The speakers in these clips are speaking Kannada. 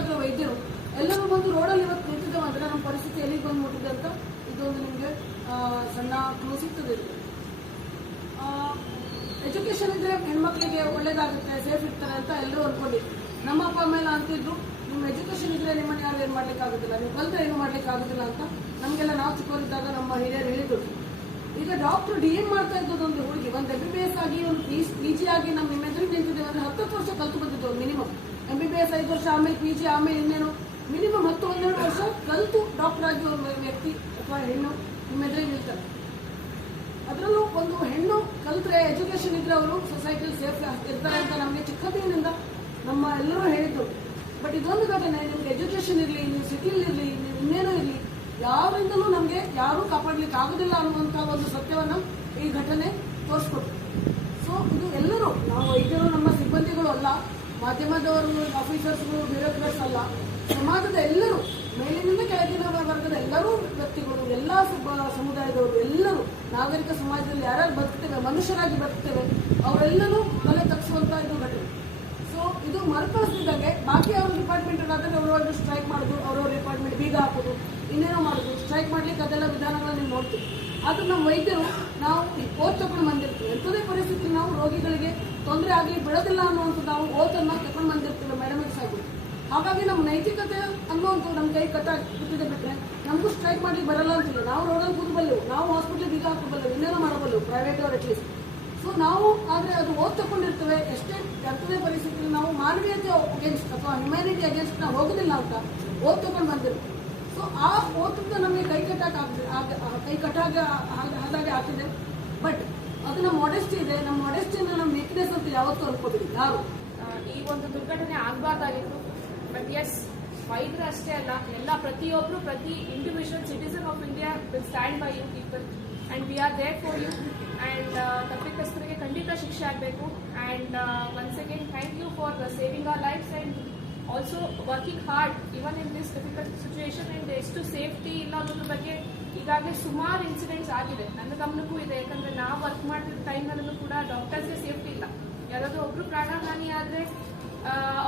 ಬೇಕಾಗಿರೋ ವೈದ್ಯರು ಎಲ್ಲರೂ ಬಂದು ರೋಡಲ್ಲಿ ಇವತ್ತು ನಿಂತಿದ್ದೇವೆ ಅಂದ್ರೆ ನಮ್ಮ ಪರಿಸ್ಥಿತಿ ಎಲ್ಲಿಗೆ ಬಂದು ಮುಟ್ಟಿದೆ ಅಂತ ಇದೊಂದು ನಿಮಗೆ ಸಣ್ಣ ಕ್ಲೂ ಸಿಗ್ತದೆ. ಎಜುಕೇಶನ್ ಇದ್ರೆ ಹೆಣ್ಮಕ್ಳಿಗೆ ಒಳ್ಳೇದಾಗುತ್ತೆ, ಸೇಫ್ ಇರ್ತಾರೆ ಅಂತ ಎಲ್ಲರೂ ಅನ್ಕೊಂಡಿದ್ರು. ನಮ್ಮ ಅಪ್ಪ ಅಮ್ಮ ಎಲ್ಲ ಅಂತಿದ್ರು, ನಿಮ್ಮ ಎಜುಕೇಶನ್ ಇದ್ರೆ ನಿಮ್ಮನ್ನ ಯಾರು ಏನು ಮಾಡ್ಲಿಕ್ಕೆ ಆಗುದಿಲ್ಲ, ನೀವು ಕಲ್ತ್ರೆ ಏನು ಮಾಡ್ಲಿಕ್ಕೆ ಆಗುದಿಲ್ಲ ಅಂತ ನಮಗೆಲ್ಲ ನಾವು ಚಿಕ್ಕವರಿದ್ದಾಗ ನಮ್ಮ ಹಿರಿಯರು ಹೇಳಿದ್ರು. ಈಗ ಡಾಕ್ಟರ್ DM ಮಾಡ್ತಾ ಇದ್ದದೊಂದು ಹುಡುಗಿ ಒಂದು MBBS ಆಗಿ ಒಂದು PG ಆಗಿ ನಮ್ಮ ಎದುರಿಗೆ ನಿಂತಿದ್ದೇವೆ ಅಂದ್ರೆ 10 ವರ್ಷ ಕಲ್ತು ಬಂದಿದ್ದವು ಮಿನಿಮಮ್. MBBS 5 ವರ್ಷ, ಆಮೇಲೆ PG, ಆಮೇಲೆ ಇನ್ನೇನು ಮಿನಿಮಮ್ 10-12 ವರ್ಷ ಕಲ್ತು ಡಾಕ್ಟರ್ ಆಗಿ ಒಂದು ವ್ಯಕ್ತಿ ಅಥವಾ ಹೆಣ್ಣು ನಿಮ್ಮ ಎದುರಿಗೆ ನಿಲ್ತಾರೆ. ಅದರಲ್ಲೂ ಒಂದು ಹೆಣ್ಣು ಕಲ್ತ್ರೆ ಎಜುಕೇಶನ್ ಇದ್ರೆ ಅವರು ಸೊಸೈಟಿಲಿ ಸೇಫ್ ಇರ್ತಾರೆ ಅಂತ ನಮಗೆ ಚಿಕ್ಕದಿನಿಂದ ನಮ್ಮ ಎಲ್ಲರೂ ಹೇಳಿದ್ರು. ಬಟ್ ಇದೊಂದು ಘಟನೆ, ನಿಮ್ಗೆ ಎಜುಕೇಶನ್ ಇರಲಿ, ನೀವು ಸಿಟಿಲಿ ಇರಲಿ, ನೀವು ಇನ್ನೇನೂ ಇರಲಿ, ಯಾರಿಂದಲೂ ನಮಗೆ ಯಾರೂ ಕಾಪಾಡ್ಲಿಕ್ಕೆ ಆಗುದಿಲ್ಲ ಅನ್ನುವಂಥ ಒಂದು ಸತ್ಯವನ್ನ ಈ ಘಟನೆ ತೋರಿಸ್ಕೊಟ್ಟು. ಸೊ ಇದು ಎಲ್ಲರೂ, ನಾವು ವೈದ್ಯರು ನಮ್ಮ ಸಿಬ್ಬಂದಿಗಳು ಅಲ್ಲ, ಮಾಧ್ಯಮದವರು, ಆಫೀಸರ್ಸ್ಗಳು, ಬ್ಯೂರೋಕ್ರಾಟ್ಸ್ ಅಲ್ಲ, ಸಮಾಜದ ಎಲ್ಲರೂ, ಮೇಲಿನಿಂದ ಕೆಳಗಿನ ವರ್ಗದ ಎಲ್ಲರೂ ವ್ಯಕ್ತಿಗಳು, ಎಲ್ಲ ಸಮುದಾಯದವರು, ಎಲ್ಲರೂ ನಾಗರಿಕ ಸಮಾಜದಲ್ಲಿ ಯಾರ್ಯಾರು ಬದುಕ್ತೇವೆ, ಮನುಷ್ಯರಾಗಿ ಬದುಕ್ತೇವೆ, ಅವರೆಲ್ಲರೂ ತಲೆ ತಗ್ಸುವಂತ ಇದು ಘಟನೆ. ಸೊ ಇದು ಮರುಕಳಿಸಿದಾಗೆ ಬಾಕಿ ಅವ್ರ ಡಿಪಾರ್ಟ್ಮೆಂಟ್ ಆದ್ರೆ ಅವರವರು ಸ್ಟ್ರೈಕ್ ಮಾಡೋದು, ಅವ್ರವ್ರ ಡಿಪಾರ್ಟ್ಮೆಂಟ್ ಬೀಗ ಹಾಕೋದು, ಇನ್ನೇನೋ ಮಾಡೋದು, ಸ್ಟ್ರೈಕ್ ಮಾಡ್ಲಿಕ್ಕೆ ಅದೆಲ್ಲ ವಿಧಾನಗಳನ್ನ ನೀವು ನೋಡ್ತೀವಿ. ಆದ್ರೆ ನಮ್ಮ ವೈದ್ಯರು ನಾವು ಓದ್ ತಗೊಂಡು ಬಂದಿರ್ತೀವಿ. ಎಂಥದೇ ಪರಿಸ್ಥಿತಿ ನಾವು ರೋಗಿಗಳಿಗೆ ತೊಂದರೆ ಆಗಲಿ ಬಿಡೋದಿಲ್ಲ ಅನ್ನುವಂಥ ನಾವು ಓದನ್ನ ತಗೊಂಡು ಬಂದಿರ್ತೀವಿ ಮೆಡಮಿಕ್ಸ್ ಆಗಿ. ಹಾಗಾಗಿ ನಮ್ಮ ನೈತಿಕತೆ ಅನ್ನುವಂಥ ನಮ್ಮ ಕೈ ಕಟ್ಟಿದೆ ಬಿಟ್ರೆ ನಮಗೂ ಸ್ಟ್ರೈಕ್ ಮಾಡ್ಲಿಕ್ಕೆ ಬರಲ್ಲ ಅಂತಿಲ್ಲ. ನಾವು ರೋಡಲ್ಲಿ ಕೂದಬಲ್ಲೆವು, ನಾವು ಹಾಸ್ಪಿಟಲ್ ಬೀಗ ಹಾಕಬಲ್ಲೆವು, ಇನ್ನೇನೋ ಮಾಡಬಲ್ಲೆವು, ಪ್ರೈವೇಟ್ ಅವ್ರ ಅಟ್ಲೀಸ್ಟ್. ಸೊ ನಾವು ಆದ್ರೆ ಅದು ಓದ್ ತಗೊಂಡಿರ್ತೇವೆ. ಎಷ್ಟೇ ಎಂಥದೇ ಪರಿಸ್ಥಿತಿಯಲ್ಲಿ ನಾವು ಮಾನವೀಯತೆ ಅಗೇನ್ಸ್ಟ್ ಅಥವಾ ಹ್ಯುಮ್ಯಾನಿಟಿ ಅಗೇನ್ಸ್ಟ್ ನಾವು ಹೋಗುದಿಲ್ಲ ಅಂತ ಓದ್ ತಗೊಂಡು ಬಂದಿರ್ತೀವಿ. ಸೊ ಆ ಓದ್ರಿಂದ ನಮಗೆ ಕೈ ಕಟ್ಟಾಗೆ ಆದಾಗೆ ಆಗ್ತಿದೆ. ಬಟ್ ಅದು ನಮ್ಮ ಮಾಡೆಸ್ಟಿ ಇದೆ. ನಮ್ಮ ಮಾಡೆಸ್ಟಿನ ನಮ್ಮ ವೀಕ್ನೆಸ್ ಅಂತ ಯಾವತ್ತೂ ಅನ್ಕೋತೀವಿ ಯಾರು. ಈ ಒಂದು ದುರ್ಘಟನೆ ಆಗಬಾರ್ದಾಗಿತ್ತು. ಬಟ್ ಎಸ್, ವೈದ್ಯರು ಅಷ್ಟೇ ಅಲ್ಲ, ಎಲ್ಲ ಪ್ರತಿಯೊಬ್ಬರು, ಪ್ರತಿ individual citizen of India will stand by you people and we are there for you. And ತಪ್ಪಿತಸ್ಥರಿಗೆ ಖಂಡಿತ ಶಿಕ್ಷೆ ಆಗಬೇಕು. And once again thank you for saving our lives and also working hard even in this difficult situation. And ಎಷ್ಟು ಸೇಫ್ಟಿ ಇಲ್ಲ ಅನ್ನೋದ್ರ ಬಗ್ಗೆ ಈಗಾಗಲೇ ಸುಮಾರು ಇನ್ಸಿಡೆಂಟ್ಸ್ ಆಗಿದೆ, ನನ್ನ ಗಮನಕ್ಕೂ ಇದೆ. ಯಾಕಂದ್ರೆ ನಾವು ವರ್ಕ್ ಮಾಡಿದ ಟೈಮ್ನಲ್ಲೂ ಕೂಡ ಡಾಕ್ಟರ್ಸ್ಗೆ ಸೇಫ್ಟಿ ಇಲ್ಲ. ಯಾರಾದ್ರೂ ಒಬ್ರು ಪ್ರಾಣಹಾನಿ ಆದ್ರೆ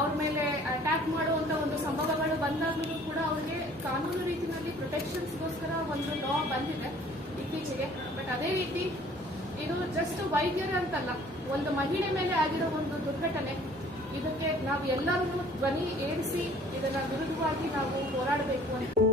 ಅವ್ರ ಮೇಲೆ ಅಟ್ಯಾಕ್ ಮಾಡುವಂತ ಒಂದು ಸಂಭವಗಳು ಬಂದಾಗಲೂ ಕೂಡ ಅವ್ರಿಗೆ ಕಾನೂನು ರೀತಿಯಲ್ಲಿ ಪ್ರೊಟೆಕ್ಷನ್ಸ್ಗೋಸ್ಕರ ಒಂದು ಲಾ ಬಂದಿದೆ ಇತ್ತೀಚೆಗೆ. ಬಟ್ ಅದೇ ರೀತಿ ಇದು ಜಸ್ಟ್ ವೈದ್ಯರೇ ಅಂತಲ್ಲ, ಒಂದು ಮಹಿಳೆ ಮೇಲೆ ಆಗಿರೋ ಒಂದು ದುರ್ಘಟನೆ. ಇದಕ್ಕೆ ನಾವು ಎಲ್ಲರೂ ಧ್ವನಿ ಏರಿಸಿ ಇದನ್ನ ವಿರುದ್ಧವಾಗಿ ನಾವು ಹೋರಾಡಬೇಕು ಅಂತ